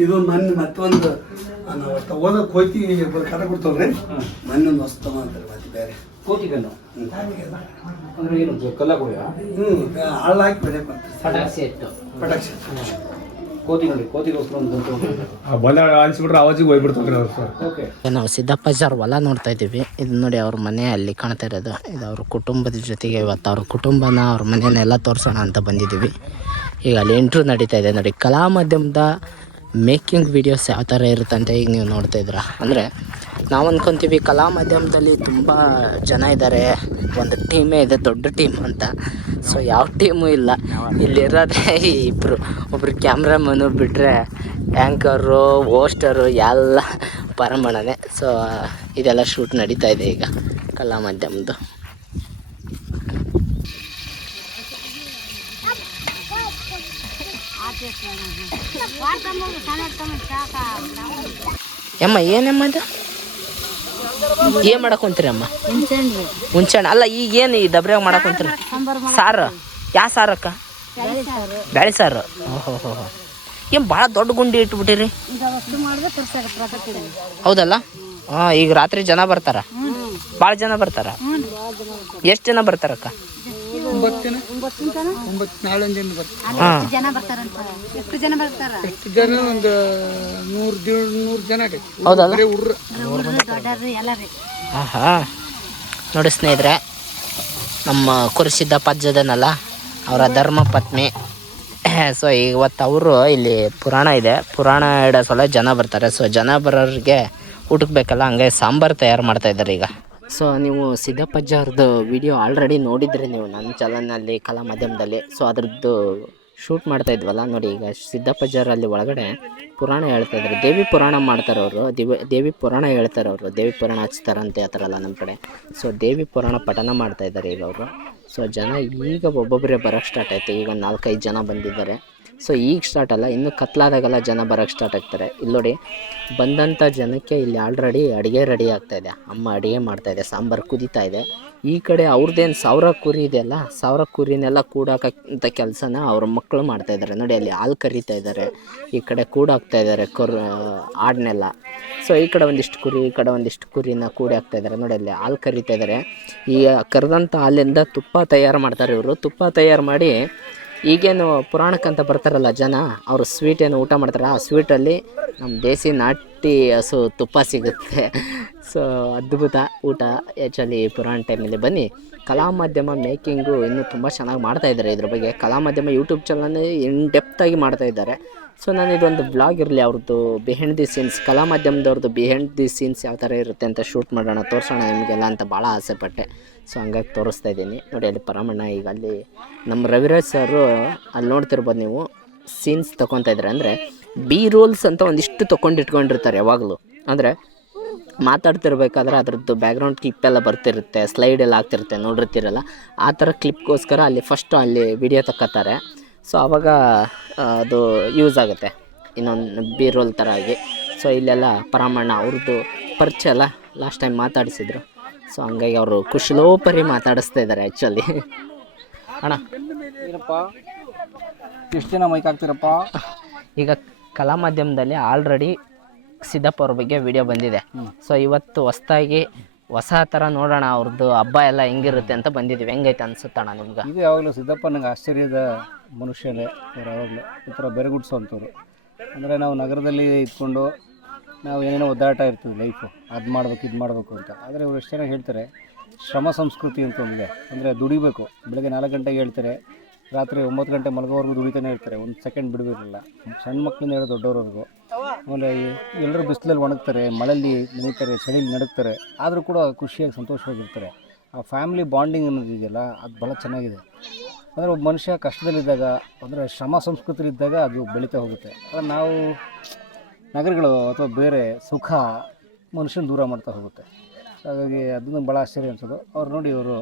ಇದು ಮೊನ್ನೆ ಮತ್ತೊಂದು ಓದಕ್ಕೆ ಹೋಯ್ತಿ ಕಥೆ ಕೊಡ್ತವ್ರಿ. ಮೊನ್ನೆ ಒಂದು ಹೊಸ್ತವ ಅಂತಾರೆ ಮತ್ತೆ ಬೇರೆ ಕೋತಿಗಲ್ಲು ಅಂದ್ರೆ ಏನು ಕಲ್ಲ ಕೂಡ ಹಳ್ಳ ಹಾಕಿ ಬೆಳೆ ಪಟಾಕ್ಷಿ ಇತ್ತು. ಪಟಾಕ್ಷಿ ಕೋತಿ ನೋಡಿ, ಕೋತಿಗೋಸ್ಕರ ಒಂದು ಬಂದಾಗ ಅನ್ಸ್ಬಿಟ್ರೆ ಆವಾಜಿಗೆ ಹೋಗ್ಬಿಡ್ತಾವ್ರಿ ಅವ್ರು ಸರ್. ಓಕೆ, ನಾವು ಸಿದ್ದಪ್ಪಜ್ಜಾರ್ ಹೊಲ ನೋಡ್ತಾ ಇದ್ದೀವಿ. ಇದು ನೋಡಿ ಅವ್ರ ಮನೆ ಅಲ್ಲಿ ಕಾಣ್ತಾ ಇರೋದು. ಇದು ಅವ್ರ ಕುಟುಂಬದ ಜೊತೆಗೆ ಇವತ್ತು ಅವ್ರ ಕುಟುಂಬನ, ಅವ್ರ ಮನೆಯನ್ನೆಲ್ಲ ತೋರಿಸೋಣ ಅಂತ ಬಂದಿದ್ದೀವಿ. ಈಗ ಅಲ್ಲಿ ಇಂಟ್ರ್ಯೂ ನಡೀತಾ ಇದೆ ನೋಡಿ. ಕಲಾ ಮಾಧ್ಯಮದ ಮೇಕಿಂಗ್ ವೀಡಿಯೋಸ್ ಯಾವ ಥರ ಇರುತ್ತೆ ಅಂತ ಈಗ ನೀವು ನೋಡ್ತಾ ಇದ್ದೀರ. ಅಂದರೆ ನಾವು ಅಂದ್ಕೊತೀವಿ ಕಲಾ ಮಾಧ್ಯಮದಲ್ಲಿ ತುಂಬ ಜನ ಇದ್ದಾರೆ, ಒಂದು ಟೀಮೇ ಇದೆ, ದೊಡ್ಡ ಟೀಮ್ ಅಂತ. ಸೊ ಯಾವ ಟೀಮು ಇಲ್ಲ, ಇಲ್ಲಿರೋದೇ ಒಬ್ಬರು ಕ್ಯಾಮ್ರಾಮನು ಬಿಟ್ಟರೆ ಆ್ಯಂಕರು, ಹೋಸ್ಟರು ಎಲ್ಲ ಪರಮಣ್ಣನೇ. ಸೊ ಇದೆಲ್ಲ ಶೂಟ್ ನಡೀತಾ ಇದೆ ಈಗ ಕಲಾ ಮಾಧ್ಯಮದ್ದು. ಅಮ್ಮ ಏನಮ್ಮ ಇದು ಏನು ಮಾಡಕೊಂತೀರಿ ಅಮ್ಮ? ಹುಂಚೆಹಣ್ಣು ಅಲ್ಲ, ಈಗ ಏನು ಈ ದಬ್ರ್ಯಾಗ ಮಾಡಕೊಂತೀರಿ? ಸಾರು? ಯಾವ ಸಾರು ಅಕ್ಕ? ಬ್ಯಾಳಿ ಸಾರು. ಓಹೋ ಹೋ ಹೋ. ಏನು ಭಾಳ ದೊಡ್ಡ ಗುಂಡಿ ಇಟ್ಬಿಟ್ಟಿರಿ. ಹೌದಲ್ಲ? ಹಾಂ, ಈಗ ರಾತ್ರಿ ಜನ ಬರ್ತಾರ? ಭಾಳ ಜನ ಬರ್ತಾರ? ಎಷ್ಟು ಜನ ಬರ್ತಾರಕ್ಕ? 9 ಜನ. 9 ಜನ ಒಂದು 100 ಜನ. ಹೌದಲ್ಲ? ಹಾಂ ನೋಡಿ ಸ್ನೇಹಿತರೆ, ನಮ್ಮ ಕುರಿಸಿದ್ದಪ್ಪ ಅಜ್ಜದನಲ್ಲ ಅವರ ಧರ್ಮ ಪತ್ನಿ. ಸೊ ಇವತ್ತು ಅವರು ಇಲ್ಲಿ ಪುರಾಣ ಇದೆ, ಪುರಾಣ ಇಡೋ ಸಲ ಜನ ಬರ್ತಾರೆ. ಸೊ ಜನ ಬರೋರಿಗೆ ಊಟಕ್ಕೆ ಬೇಕಲ್ಲ, ಹಂಗೆ ಸಾಂಬಾರು ತಯಾರು ಮಾಡ್ತಾ ಇದ್ದಾರೆ ಈಗ. ಸೊ ನೀವು ಸಿದ್ದಪ್ಪಜ್ಜ ಅವ್ರದ್ದು ವಿಡಿಯೋ ಆಲ್ರೆಡಿ ನೋಡಿದ್ರಿ ನೀವು ನನ್ನ ಚಾನಲ್ನಲ್ಲಿ ಕಲಾ ಮಾಧ್ಯಮದಲ್ಲಿ. ಸೊ ಅದ್ರದ್ದು ಶೂಟ್ ಮಾಡ್ತಾ ಇದ್ವಲ್ಲ ನೋಡಿ. ಈಗ ಸಿದ್ದಪ್ಪಜ್ಜರಲ್ಲಿ ಒಳಗಡೆ ಪುರಾಣ ಹೇಳ್ತಾ ಇದ್ದಾರೆ, ದೇವಿ ಪುರಾಣ ಮಾಡ್ತಾರೆ ಅವರು. ದೇವಿ ಪುರಾಣ ಹೇಳ್ತಾರೆ ಅವರು, ದೇವಿ ಪುರಾಣ ಹಚ್ತಾರಂತೆ ಆ ಥರ ಎಲ್ಲ ನಮ್ಮ ಕಡೆ. ಸೊ ದೇವಿ ಪುರಾಣ ಪಠನ ಮಾಡ್ತಾ ಇದ್ದಾರೆ ಈಗ ಅವರು. ಸೊ ಜನ ಈಗ ಒಬ್ಬೊಬ್ಬರೇ ಬರೋಕ್ಕೆ ಸ್ಟಾರ್ಟ್ ಆಯಿತು. ಈಗ 4-5 ಜನ ಬಂದಿದ್ದಾರೆ. ಸೊ ಈಗ ಸ್ಟಾರ್ಟ್ ಅಲ್ಲ, ಇನ್ನು ಕತ್ಲಾದಾಗೆಲ್ಲ ಜನ ಬರೋಕ್ಕೆ ಸ್ಟಾರ್ಟ್ ಆಗ್ತಾರೆ. ಇಲ್ಲಿ ನೋಡಿ, ಬಂದಂಥ ಜನಕ್ಕೆ ಇಲ್ಲಿ ಆಲ್ರೆಡಿ ಅಡುಗೆ ರೆಡಿ ಆಗ್ತಾಯಿದೆ. ಅಮ್ಮ ಅಡುಗೆ ಮಾಡ್ತಾಯಿದೆ, ಸಾಂಬಾರು ಕುದೀತಾ ಇದೆ. ಈ ಕಡೆ ಅವ್ರದ್ದೇನು 1000 ಕುರಿ ಇದೆಯಲ್ಲ, 1000 ಕುರಿನೆಲ್ಲ ಕೂಡಾಕಂಥ ಕೆಲಸನ ಅವ್ರ ಮಕ್ಕಳು ಮಾಡ್ತಾಯಿದ್ದಾರೆ ನೋಡಿ. ಅಲ್ಲಿ ಹಾಲು ಕರಿತಾ ಇದ್ದಾರೆ, ಈ ಕಡೆ ಕೂಡಾಕ್ತಾ ಇದ್ದಾರೆ ಆಡನ್ನೆಲ್ಲ. ಸೊ ಈ ಕಡೆ ಒಂದಿಷ್ಟು ಕುರಿ, ಈ ಕಡೆ ಒಂದಿಷ್ಟು ಕುರಿನ ಕೂಡಿ ಹಾಕ್ತಾ ಇದ್ದಾರೆ ನೋಡಿ. ಅಲ್ಲಿ ಹಾಲು ಕರಿತಾ ಇದ್ದಾರೆ. ಈ ಕರೆದಂಥ ಹಾಲಿಂದ ತುಪ್ಪ ತಯಾರು ಮಾಡ್ತಾರೆ ಇವರು. ತುಪ್ಪ ತಯಾರು ಮಾಡಿ ಈಗೇನು ಪುರಾಣಕ್ಕಂತ ಬರ್ತಾರಲ್ಲ ಜನ, ಅವರು ಸ್ವೀಟ್ ಏನು ಊಟ ಮಾಡ್ತಾರೆ, ಆ ಸ್ವೀಟಲ್ಲಿ ನಮ್ಮ ದೇಸಿ ನಾಟಿ ಹಸು ತುಪ್ಪ ಸಿಗುತ್ತೆ. ಸೊ ಅದ್ಭುತ ಊಟ. ಆ್ಯಕ್ಚುಲಿ ಪುರಾಣ ಟೈಮಲ್ಲಿ ಬನ್ನಿ. ಕಲಾ ಮಾಧ್ಯಮ ಮೇಕಿಂಗು ಇನ್ನೂ ತುಂಬ ಚೆನ್ನಾಗಿ ಮಾಡ್ತಾಯಿದ್ದಾರೆ. ಇದ್ರ ಬಗ್ಗೆ ಕಲಾ ಮಾಧ್ಯಮ ಯೂಟ್ಯೂಬ್ ಚಾನಲ್ ಇನ್ ಡೆಪ್ತಾಗಿ ಮಾಡ್ತಾಯಿದ್ದಾರೆ. ಸೊ ನಾನು ಇದೊಂದು ಬ್ಲಾಗ್ ಇರಲಿ ಅವ್ರದ್ದು ಬಿಹೈಂಡ್ ದಿ ಸೀನ್ಸ್, ಕಲಾ ಮಾಧ್ಯಮದವ್ರದ್ದು ಬಿಹೈಂಡ್ ದಿ ಸೀನ್ಸ್ ಯಾವ ಥರ ಇರುತ್ತೆ ಅಂತ ಶೂಟ್ ಮಾಡೋಣ, ತೋರಿಸೋಣ ನಿಮಗೆಲ್ಲ ಅಂತ ಭಾಳ ಆಸೆ ಪಟ್ಟೆ. ಸೊ ಹಂಗಾಗಿ ತೋರಿಸ್ತಾ ಇದ್ದೀನಿ ನೋಡಿ. ಅಲ್ಲಿ ಪರಮಣ್ಣ ಈಗ ಅಲ್ಲಿ ನಮ್ಮ ರವಿರಾಜ್ ಸರು ಅಲ್ಲಿ ನೋಡ್ತಿರ್ಬೋದು ನೀವು, ಸೀನ್ಸ್ ತೊಗೊತಾ ಇದ್ದಾರೆ. ಅಂದರೆ ರೋಲ್ಸ್ ಅಂತ ಒಂದಿಷ್ಟು ತೊಗೊಂಡಿಟ್ಕೊಂಡಿರ್ತಾರೆ ಯಾವಾಗಲೂ. ಅಂದರೆ ಮಾತಾಡ್ತಿರ್ಬೇಕಾದ್ರೆ ಅದ್ರದ್ದು ಬ್ಯಾಕ್ಗ್ರೌಂಡ್ ಕ್ಲಿಪ್ ಎಲ್ಲ ಬರ್ತಿರುತ್ತೆ, ಸ್ಲೈಡ್ ಎಲ್ಲ ಆಗ್ತಿರುತ್ತೆ, ನೋಡಿರ್ತೀರಲ್ಲ. ಆ ಥರ ಕ್ಲಿಪ್ಗೋಸ್ಕರ ಅಲ್ಲಿ ಫಸ್ಟು ಅಲ್ಲಿ ವಿಡಿಯೋ ತಕ್ಕೋತಾರೆ. ಸೊ ಆವಾಗ ಅದು ಯೂಸ್ ಆಗುತ್ತೆ ಇನ್ನೊಂದು ರೋಲ್ ಥರ ಆಗಿ. ಸೊ ಇಲ್ಲೆಲ್ಲ ಪರಮಣ್ಣ ಅವ್ರದ್ದು ಪರಿಚಯ ಎಲ್ಲ ಲಾಸ್ಟ್ ಟೈಮ್ ಮಾತಾಡಿಸಿದ್ರು. ಸೊ ಹಂಗಾಗಿ ಅವರು ಕುಶಲೋಪರಿ ಮಾತಾಡಿಸ್ತಾ ಇದ್ದಾರೆ ಆ್ಯಕ್ಚುಲಿ. ಅಣ್ಣ ಏನಪ್ಪ ಎಷ್ಟು ಜನ ಮೈಕ್ ಹಾಕ್ತೀರಪ್ಪ? ಈಗ ಕಲಾ ಮಾಧ್ಯಮದಲ್ಲಿ ಆಲ್ರೆಡಿ ಸಿದ್ದಪ್ಪ ಅವ್ರ ಬಗ್ಗೆ ವಿಡಿಯೋ ಬಂದಿದೆ. ಸೊ ಇವತ್ತು ಹೊಸ ಥರ ನೋಡೋಣ ಅವ್ರದ್ದು ಹಬ್ಬ ಎಲ್ಲ ಹೆಂಗಿರುತ್ತೆ ಅಂತ ಬಂದಿದ್ದೀವಿ. ಹೆಂಗೈತೆ ಅನ್ಸುತ್ತಣ್ಣ ನಿಮ್ಗೆ? ಇದು ಯಾವಾಗಲೂ ಸಿದ್ದಪ್ಪ ನಂಗೆ ಆಶ್ಚರ್ಯದ ಮನುಷ್ಯನೇ. ಅವ್ರು ಯಾವಾಗಲೂ ಈ ಥರ ಬೆರಗುಡ್ಸೋವಂಥವ್ರು. ಅಂದರೆ ನಾವು ನಗರದಲ್ಲಿ ಇದ್ಕೊಂಡು ನಾವು ಏನೇನೋ ಒದ್ದಾಟ ಇರ್ತೀವಿ ಲೈಫು, ಅದು ಮಾಡಬೇಕು ಇದು ಮಾಡಬೇಕು ಅಂತ. ಆದರೆ ಇವರು ಎಷ್ಟು ಜನ ಹೇಳ್ತಾರೆ ಶ್ರಮ ಸಂಸ್ಕೃತಿ ಅಂತ ಒಂದಿದೆ. ಅಂದರೆ ದುಡಿಬೇಕು. ಬೆಳಗ್ಗೆ 4 ಗಂಟೆಗೆ ಹೇಳ್ತಾರೆ, ರಾತ್ರಿ 9 ಗಂಟೆ ಮಲಗೋವರೆಗೂ ದುಡಿತಾನೆ ಇರ್ತಾರೆ, ಒಂದು ಸೆಕೆಂಡ್ ಬಿಡಬೇಕಿಲ್ಲ. ಸಣ್ಣ ಮಕ್ಕಳಿಂದ ಹೇಳೋ ದೊಡ್ಡವ್ರವರೆಗೂ. ಆಮೇಲೆ ಎಲ್ಲರೂ ಬಿಸಿಲಲ್ಲಿ ಒಣಗ್ತಾರೆ, ಮಳೆಯಲ್ಲಿ ನೆನೀತಾರೆ, ಚಳಿಲಿ ನಡುಕ್ತಾರೆ, ಆದರೂ ಕೂಡ ಖುಷಿಯಾಗಿ ಸಂತೋಷವಾಗಿರ್ತಾರೆ. ಆ ಫ್ಯಾಮಿಲಿ ಬಾಂಡಿಂಗ್ ಅನ್ನೋದು ಇದೆಯಲ್ಲ, ಅದು ಭಾಳ ಚೆನ್ನಾಗಿದೆ. ಅಂದರೆ ಒಬ್ಬ ಮನುಷ್ಯ ಕಷ್ಟದಲ್ಲಿದ್ದಾಗ, ಅಂದರೆ ಶ್ರಮ ಸಂಸ್ಕೃತಿಲಿದ್ದಾಗ ಅದು ಬೆಳೀತಾ ಹೋಗುತ್ತೆ. ಆದರೆ ನಾವು ನಗರಗಳು ಅಥವಾ ಬೇರೆ ಸುಖ ಮನುಷ್ಯನ ದೂರ ಮಾಡ್ತಾ ಹೋಗುತ್ತೆ. ಹಾಗಾಗಿ ಅದನ್ನು ಭಾಳ ಆಶ್ಚರ್ಯ ಅನಿಸೋದು. ಅವ್ರು ನೋಡಿ, ಅವರು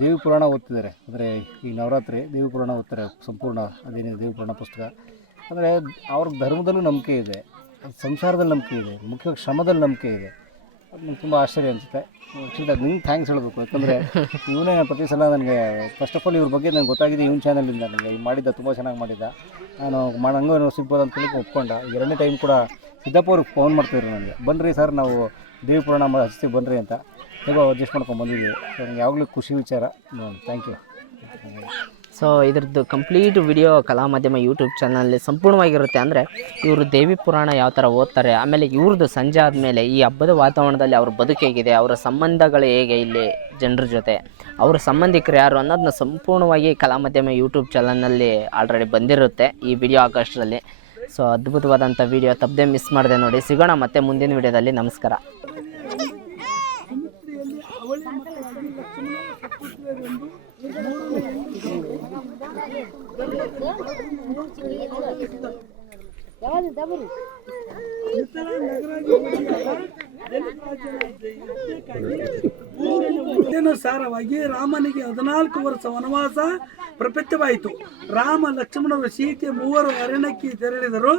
ದೇವಿ ಪುರಾಣ ಓದ್ತಿದ್ದಾರೆ. ಅಂದರೆ ಈ ನವರಾತ್ರಿ ದೇವಿ ಪುರಾಣ ಓದ್ತಾರೆ ಸಂಪೂರ್ಣ. ಅದೇನಿದೆ ದೇವಿ ಪುರಾಣ ಪುಸ್ತಕ. ಅಂದರೆ ಅವ್ರ ಧರ್ಮದಲ್ಲೂ ನಂಬಿಕೆ ಇದೆ, ಸಂಸಾರದಲ್ಲಿ ನಂಬಿಕೆ ಇದೆ, ಮುಖ್ಯವಾಗಿ ಶ್ರಮದಲ್ಲಿ ನಂಬಿಕೆ ಇದೆ. ಅದು ನಂಗೆ ತುಂಬ ಆಶ್ಚರ್ಯ ಅನಿಸುತ್ತೆ. ಆ್ಯಕ್ಚುಲಿ ಅದು ನಿಂಗೆ ಥ್ಯಾಂಕ್ಸ್ ಹೇಳಬೇಕು. ಯಾಕಂದರೆ ಇವನೇ ಪ್ರತಿ ಸಲ ನನಗೆ ಫಸ್ಟ್ ಆಫ್ ಆಲ್ ಇವ್ರ ಬಗ್ಗೆ ನನಗೆ ಗೊತ್ತಾಗಿದೆ ಇವನ ಚಾನಲಿಂದ. ನನಗೆ ಮಾಡಿದ್ದ ತುಂಬ ಚೆನ್ನಾಗಿ ಮಾಡಿದ್ದ. ನಾನು ಹಂಗೂ ಸಿಗ್ಬೋದು ಅಂತ ಹೇಳಿ ಒಪ್ಕೊಂಡ. 2ನೇ ಟೈಮ್ ಕೂಡ ಸಿದ್ದಪ್ಪ ಅವ್ರಿಗೆ ಫೋನ್ ಮಾಡ್ತಿದ್ರು ನನಗೆ, ಬನ್ನಿರಿ ಸರ್ ನಾವು ದೇವಿ ಪುರಾಣ ಹಚ್ತೀವಿ ಬನ್ನಿರಿ ಅಂತ. ಹೇಗೋ ಅಡ್ಜಸ್ಟ್ ಮಾಡ್ಕೊಂಡು ಬಂದಿದ್ದೀವಿ. ಸೊ ನನಗೆ ಯಾವಾಗಲೂ ಖುಷಿ ವಿಚಾರ. Thank you. ಸೊ ಇದ್ರದ್ದು complete video Kala Madhyama YouTube ಚಾನಲಲ್ಲಿ ಸಂಪೂರ್ಣವಾಗಿರುತ್ತೆ. ಅಂದರೆ ಇವರು ದೇವಿ ಪುರಾಣ ಯಾವ ಥರ ಓದ್ತಾರೆ, ಆಮೇಲೆ ಇವ್ರದ್ದು ಸಂಜೆ ಆದಮೇಲೆ ಈ ಹಬ್ಬದ ವಾತಾವರಣದಲ್ಲಿ ಅವ್ರ ಬದುಕು ಹೇಗಿದೆ, ಅವರ ಸಂಬಂಧಗಳು ಹೇಗೆ ಇಲ್ಲಿ ಜನರ ಜೊತೆ, ಅವರ ಸಂಬಂಧಿಕರು ಯಾರು ಅನ್ನೋದನ್ನ ಸಂಪೂರ್ಣವಾಗಿ ಕಲಾ ಮಾಧ್ಯಮ ಯೂಟ್ಯೂಬ್ ಚಾನಲ್ನಲ್ಲಿ ಆಲ್ರೆಡಿ ಬಂದಿರುತ್ತೆ ಈ ವಿಡಿಯೋ ಆಗಸ್ಟ್ರಲ್ಲಿ. ಸೊ ಅದ್ಭುತವಾದಂಥ ವಿಡಿಯೋ, ತಪ್ಪದೆ ಮಿಸ್ ಮಾಡಿದೆ ನೋಡಿ. ಸಿಗೋಣ ಮತ್ತೆ ಮುಂದಿನ ವಿಡಿಯೋದಲ್ಲಿ. ನಮಸ್ಕಾರ. ಯಾವುದು ಸಾರವಾಗಿ ರಾಮನಿಗೆ 14 ವರ್ಷ ವನವಾಸ ಪ್ರಪತ್ತವಾಯಿತು. ರಾಮ ಲಕ್ಷ್ಮಣರು ಸೀತೆ ಮೂವರು ಅರಣ್ಯಕ್ಕೆ ತೆರಳಿದರು.